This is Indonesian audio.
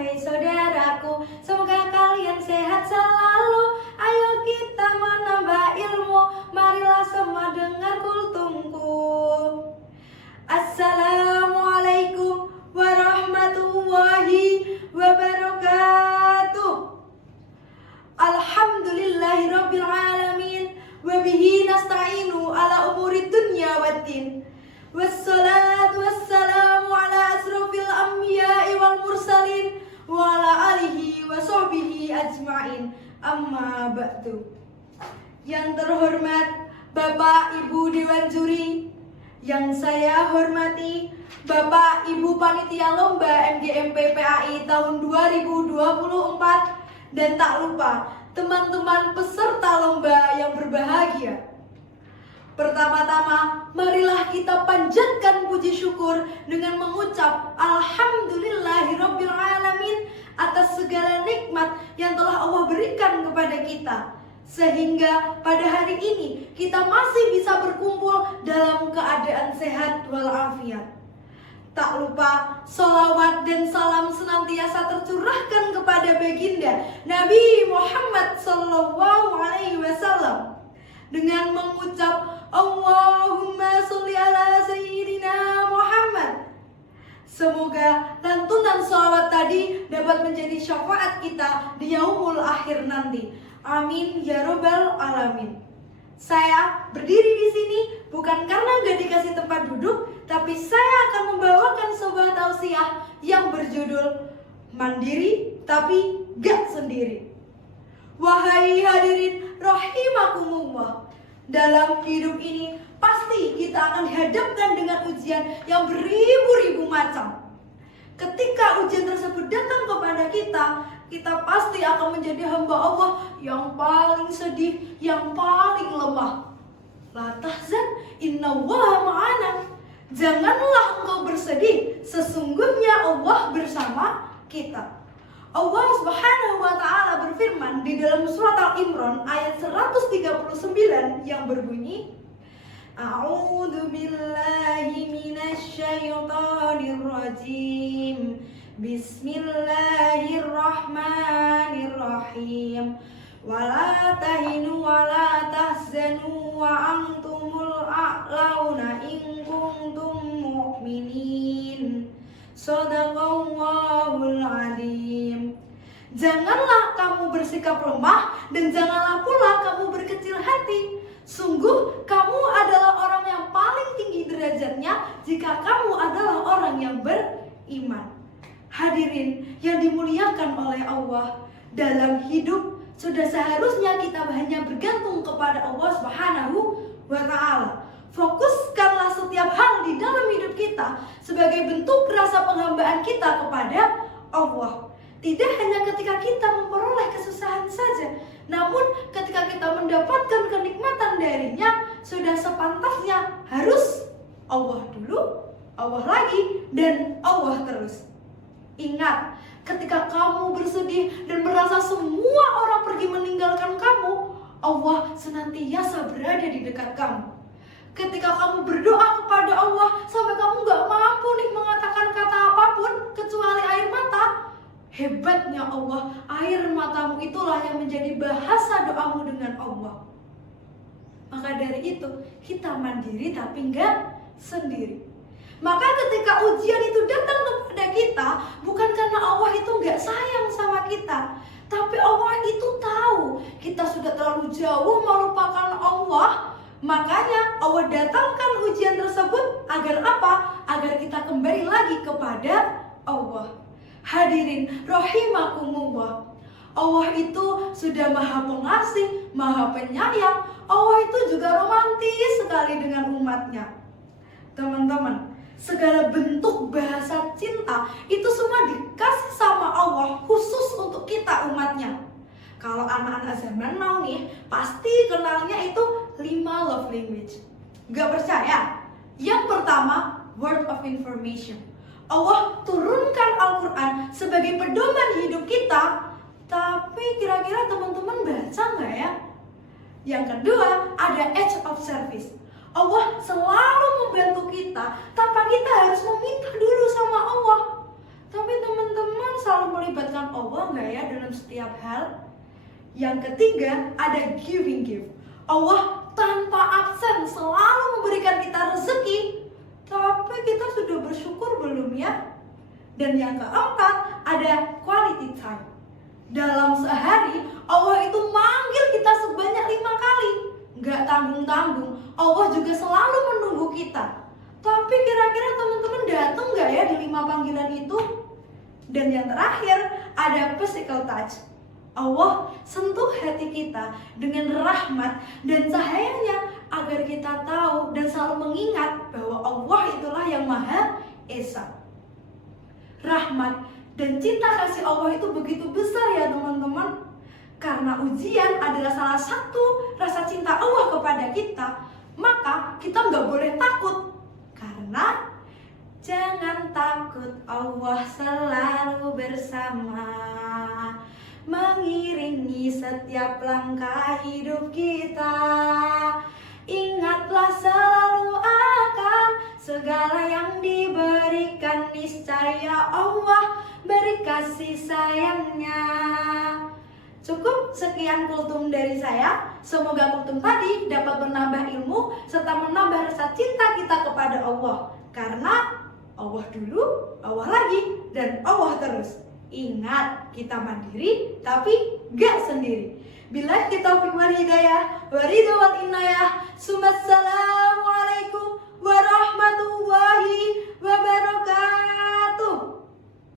Hai saudaraku, semoga kalian sehat selalu. Ayo kita menambah ilmu, marilah semua dengar kultumku. Assalamualaikum warahmatullahi wabarakatuh. Alhamdulillahirabbil alamin, wa bihi nasta'inu ala umuri dunya waddin. Wassalatu wassalamu ala asrofil anbiya'i wal mursalin wa ala alihi wa sahbihi ajma'in. Amma ba'du. Yang terhormat Bapak Ibu Dewan Juri, yang saya hormati Bapak Ibu Panitia Lomba MGMP PAI tahun 2024, dan tak lupa teman-teman peserta lomba yang berbahagia. Pertama-tama, marilah kita panjatkan puji syukur dengan mengucap Alhamdulillahirabbil alamin atas segala nikmat yang telah Allah berikan kepada kita, sehingga pada hari ini kita masih bisa berkumpul dalam keadaan sehat walafiat. Tak lupa sholawat dan salam senantiasa tercurahkan kepada baginda Nabi Muhammad SAW dengan mengucap Allahumma sholli ala sayyidina Muhammad. Semoga lantunan sholawat tadi dapat menjadi syafaat kita di yaumul akhir nanti. Amin ya robbal alamin. Saya berdiri di sini bukan karena gak dikasih tempat duduk, tapi saya akan membawakan sebuah tausiah yang berjudul Mandiri tapi gak sendiri. Wahai hadirin rahimakumullah, dalam hidup ini pasti kita akan dihadapkan dengan ujian yang beribu-ribu macam. Ketika ujian tersebut datang kepada kita, kita pasti akan menjadi hamba Allah yang paling sedih, yang paling lemah. La tahzan, innallaha ma'ana. Janganlah engkau bersedih, sesungguhnya Allah bersama kita. Allah Subhanahu wa ta'ala berfirman di dalam surat Al-Imran ayat 139 yang berbunyi, A'udzu billahi minasy syaithanir rajim. Bismillahirrahmanirrahim. Wala tahinu wala tahzanu wa antumul a'launa in kuntum mu'minin. Shadaqallahul azim. Janganlah kamu bersikap lemah dan janganlah pula kamu berkecil hati. Sungguh kamu adalah orang yang paling tinggi derajatnya jika kamu adalah orang yang beriman. Hadirin yang dimuliakan oleh Allah, dalam hidup sudah seharusnya kita hanya bergantung kepada Allah Subhanahu wa ta'ala. Fokuskanlah setiap hal di dalam hidup kita sebagai bentuk rasa penghambaan kita kepada Allah. Tidak hanya ketika kita memperoleh kesusahan saja, namun ketika kita mendapatkan kenikmatan darinya, sudah sepantasnya harus Allah dulu, Allah lagi, dan Allah terus. Ingat, ketika kamu bersedih dan merasa semua orang pergi meninggalkan kamu, Allah senantiasa berada di dekat kamu. Ketika kamu berdoa kepada Allah sampai kamu gak mampu nih mengatakan kata apapun kecuali air mata, hebatnya Allah, air matamu itulah yang menjadi bahasa doamu dengan Allah. Maka dari itu, kita mandiri tapi gak sendiri. Maka ketika ujian itu datang kepada kita, bukan karena Allah itu gak sayang sama kita, tapi Allah itu tahu kita sudah terlalu jauh melupakan Allah. Makanya Allah datangkan ujian tersebut agar apa? Agar kita kembali lagi kepada Allah. Hadirin rahimakumullah, Allah itu sudah maha pengasih, maha penyayang. Allah itu juga romantis sekali dengan umatnya. Teman-teman, segala bentuk bahasa cinta itu semua dikasih sama Allah khusus untuk kita umatnya. Kalau anak-anak zaman now nih, pasti kenalnya itu 5 love language. Gak percaya? Yang pertama, word of information. Allah turunkan Al-Quran sebagai pedoman hidup kita. Tapi kira-kira teman-teman baca gak ya? Yang kedua, ada acts of service. Allah selalu membantu kita tanpa kita harus meminta dulu sama Allah. Tapi teman-teman selalu dalam setiap hal. Yang ketiga, ada giving gift. Allah tanpa absen selalu memberikan kita rezeki. Tapi kita sudah bersyukur belum ya? Dan yang keempat, ada quality time. Dalam sehari, Allah itu manggil kita sebanyak 5 kali. Nggak tanggung-tanggung, Allah juga selalu menunggu kita. Tapi kira-kira teman-teman datang nggak ya di 5 panggilan itu? Dan yang terakhir, ada physical touch. Allah sentuh hati kita dengan rahmat dan cahayanya agar kita tahu dan selalu mengingat bahwa Allah itulah yang Maha Esa. Rahmat dan cinta kasih Allah itu begitu besar ya teman-teman. Karena ujian adalah salah satu rasa cinta Allah kepada kita, maka kita nggak boleh takut. Karena jangan takut, Allah selalu bersama, mengiringi setiap langkah hidup kita. Ingatlah selalu akan segala yang diberikan, niscaya Allah beri kasih sayangnya. Cukup sekian kultum dari saya. Semoga kultum tadi dapat menambah ilmu serta menambah rasa cinta kita kepada Allah. Karena Allah dulu, Allah lagi, dan Allah terus. Ingat, kita mandiri tapi gak sendiri. Bila kita wal hidayah, waridho wal inayah.